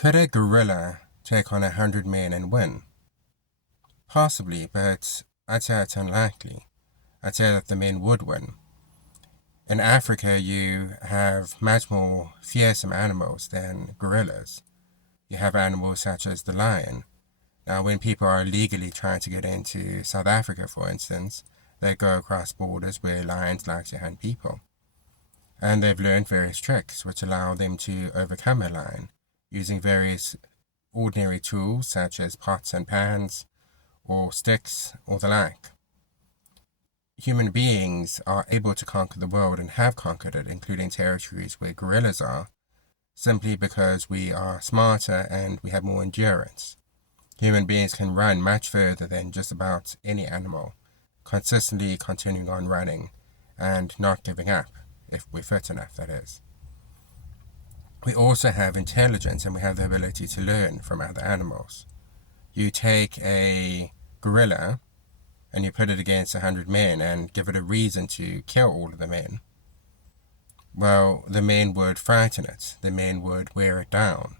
Could a gorilla take on 100 men and win? Possibly, but I'd say it's unlikely. I'd say that the men would win. In Africa, you have much more fearsome animals than gorillas. You have animals such as the lion. Now, when people are illegally trying to get into South Africa, for instance, they go across borders where lions like to hunt people. And they've learned various tricks which allow them to overcome a lion using various ordinary tools such as pots and pans or sticks or the like. Human beings are able to conquer the world and have conquered it, including territories where gorillas are, simply because we are smarter and we have more endurance. Human beings can run much further than just about any animal, consistently continuing on running and not giving up, if we're fit enough, that is. We also have intelligence and we have the ability to learn from other animals. You take a gorilla and you put it against 100 men and give it a reason to kill all of the men. Well, the men would frighten it. The men would wear it down.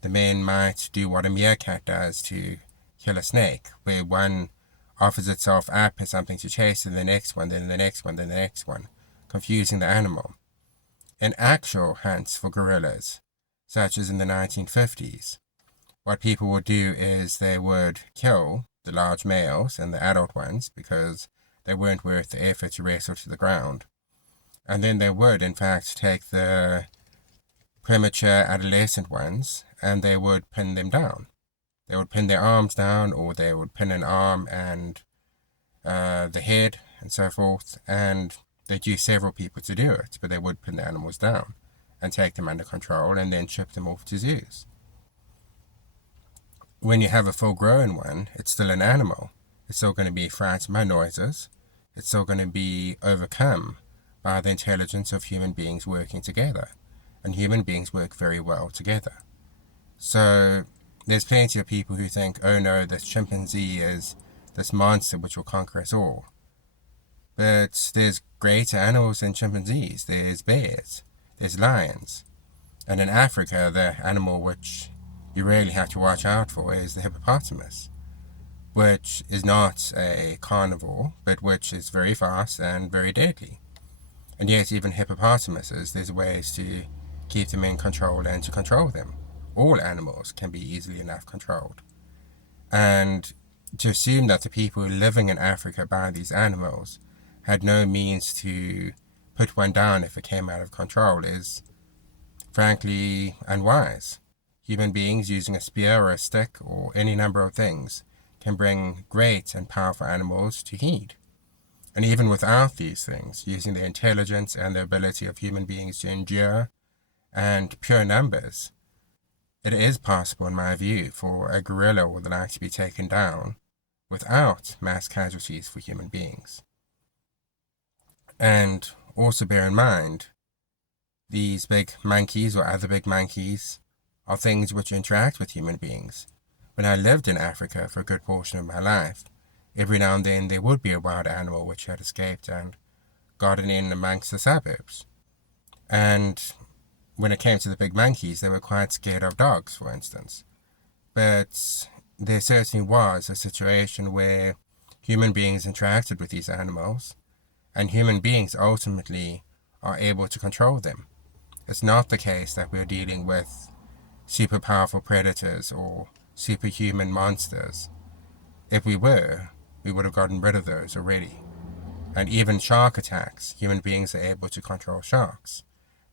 The men might do what a meerkat does to kill a snake, where one offers itself up as something to chase, and the next one, then the next one, then the next one, confusing the animal. In actual hunts for gorillas, such as in the 1950s, what people would do is they would kill the large males and the adult ones because they weren't worth the effort to wrestle to the ground. And then they would, in fact, take the premature adolescent ones and they would pin them down. They would pin their arms down, or they would pin an arm and the head and so forth, and they'd use several people to do it, but they would pin the animals down and take them under control and then ship them off to zoos. When you have a full-grown one, it's still an animal. It's still going to be frightened by noises. It's still going to be overcome by the intelligence of human beings working together. And human beings work very well together. So there's plenty of people who think, oh no, this chimpanzee is this monster which will conquer us all. But there's greater animals than chimpanzees. There's bears. There's lions. And in Africa, the animal which you really have to watch out for is the hippopotamus, which is not a carnivore, but which is very fast and very deadly. And yet, even hippopotamuses, there's ways to keep them in control and to control them. All animals can be easily enough controlled. And to assume that the people living in Africa by these animals had no means to put one down if it came out of control is, frankly, unwise. Human beings using a spear or a stick or any number of things can bring great and powerful animals to heed. And even without these things, using the intelligence and the ability of human beings to endure and pure numbers, it is possible, in my view, for a gorilla or the like to be taken down without mass casualties for human beings. And also bear in mind, these big monkeys or other big monkeys are things which interact with human beings. When I lived in Africa for a good portion of my life, every now and then there would be a wild animal which had escaped and gotten in amongst the suburbs. And when it came to the big monkeys, they were quite scared of dogs, for instance. But there certainly was a situation where human beings interacted with these animals, and human beings ultimately are able to control them. It's not the case that we're dealing with super powerful predators or superhuman monsters. If we were, we would have gotten rid of those already. And even shark attacks, human beings are able to control sharks.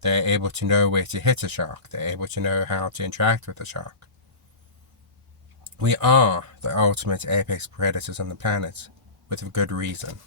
They're able to know where to hit a shark. They're able to know how to interact with a shark. We are the ultimate apex predators on the planet, with a good reason.